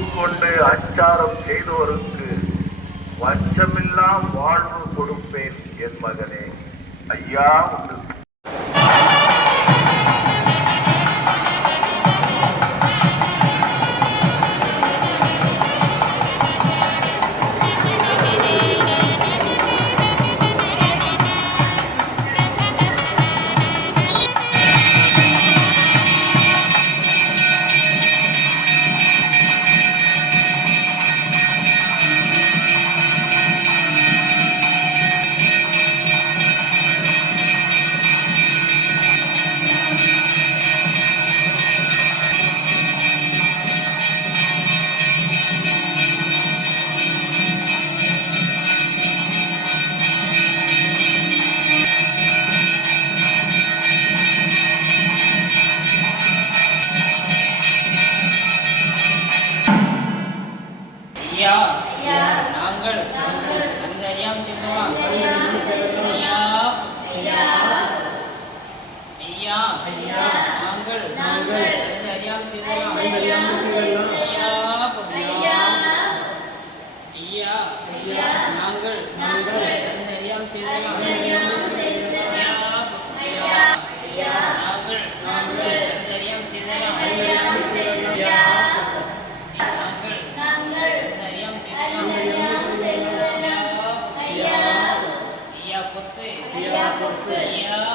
உட்கொண்டு அச்சாரம் செய்தோருக்கு வஞ்சமில்லா வாழ்வு கொடுப்பேன் என் மகனே. ஐயா உனக்கு நாங்கள் அறியாமல் செய்தலாம் ஐயா பொறுத்து ஐயா பொறுத்து ஐயா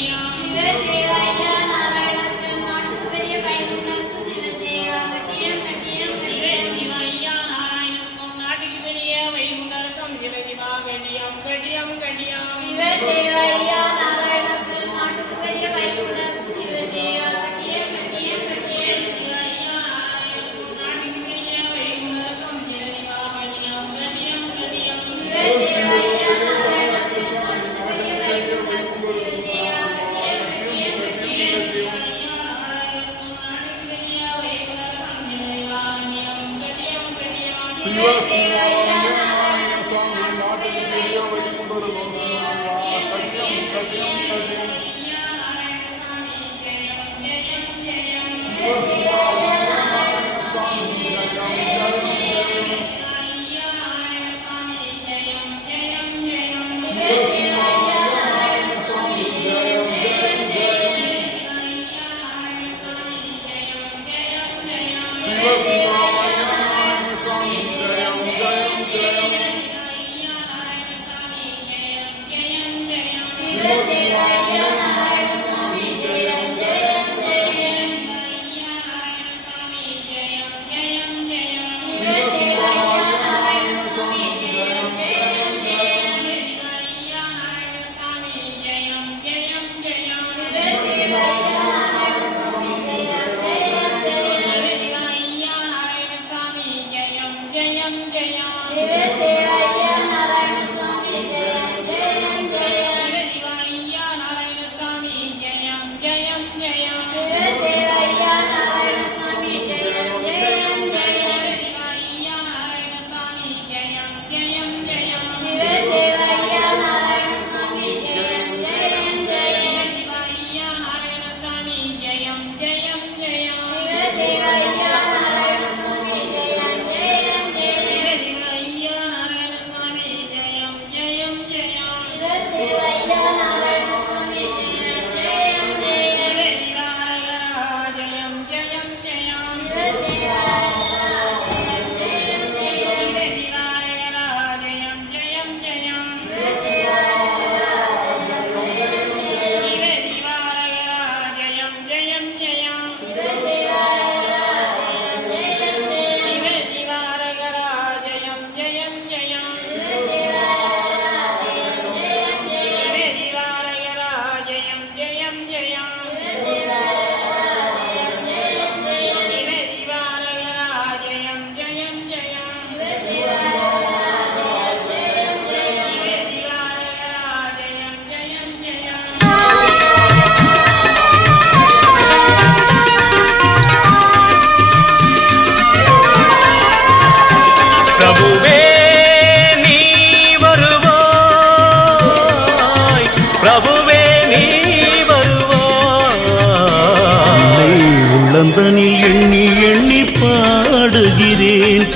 Yeah. சிவ சிவாய நாராயண சாமி நாட்டுக்கு பெரிய வைகுண்டரும் கட்டியம் கட்டியம் கட்டியம்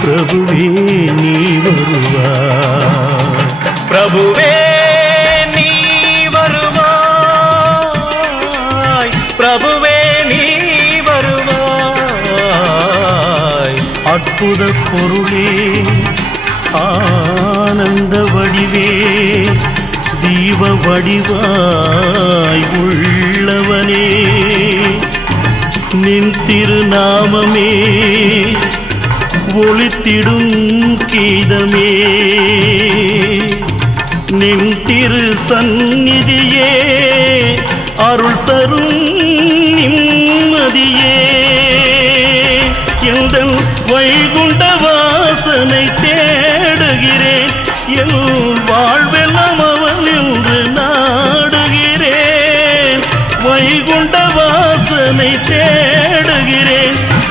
பிரபுவே நீ வருவாய். பிரபுவே நீ வருவாய். பிரபுவே நீ வருவாய். அற்புத பொருளே ஆனந்த வடிவே தீப வடிவாய் உள்ளவனே. நின் திருநாமமே ஒளித்திடும் கீதமே. நின் திரு சந்நிதியே அருள் தரும் நிம்மதியே. எந்த வைகுண்ட வாசனை தேடுகிறேன் என் வாழ்வெல்லாம் அவன் என்று நாடுகிறேன். வைகுண்ட வாசனை தே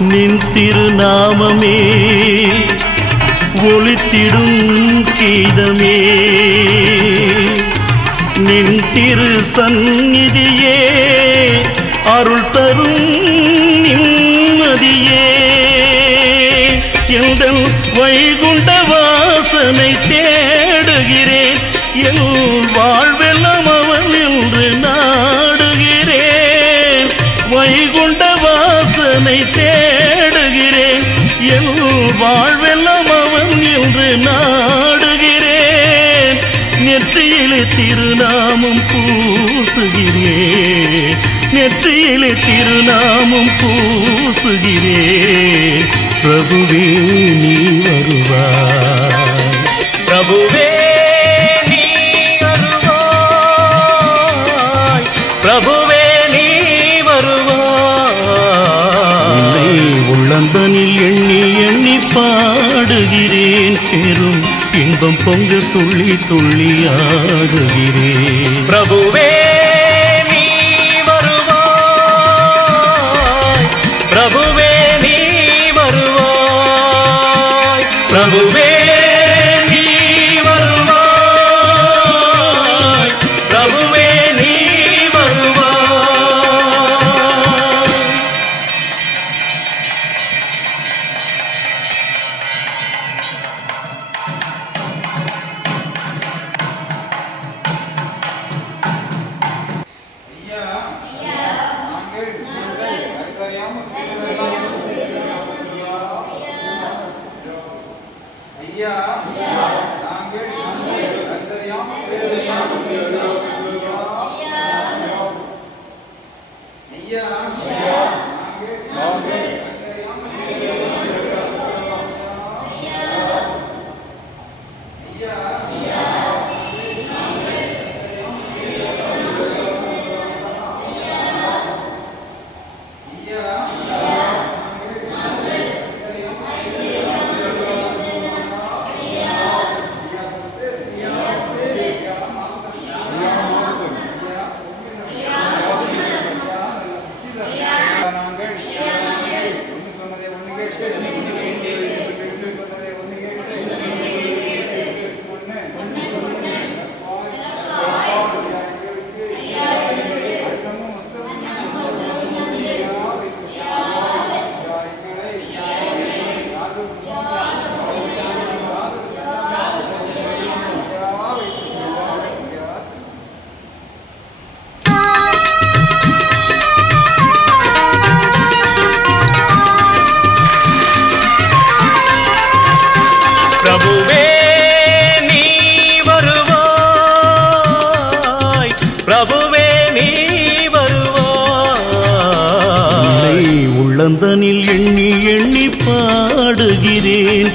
நின் திருநாமமே ஒளித்திடும் கீதமே. நின் திரு சந்நிதியே அருள் தரும் நிம்மதியே. எந்த நெற்றியிலே திருநாமம் பூசுகிறேன் பிரபுவே நீ வருவாய். பிரபுவே நீ வருவாய். பிரபுவே நீ வருவாய். உள்ளந்தனில் எண்ணி எண்ணி பாடுகிறேன். பெரும் இன்பம் பொங்க துள்ளி துள்ளி ஆடுகிறேன். பிரபுவே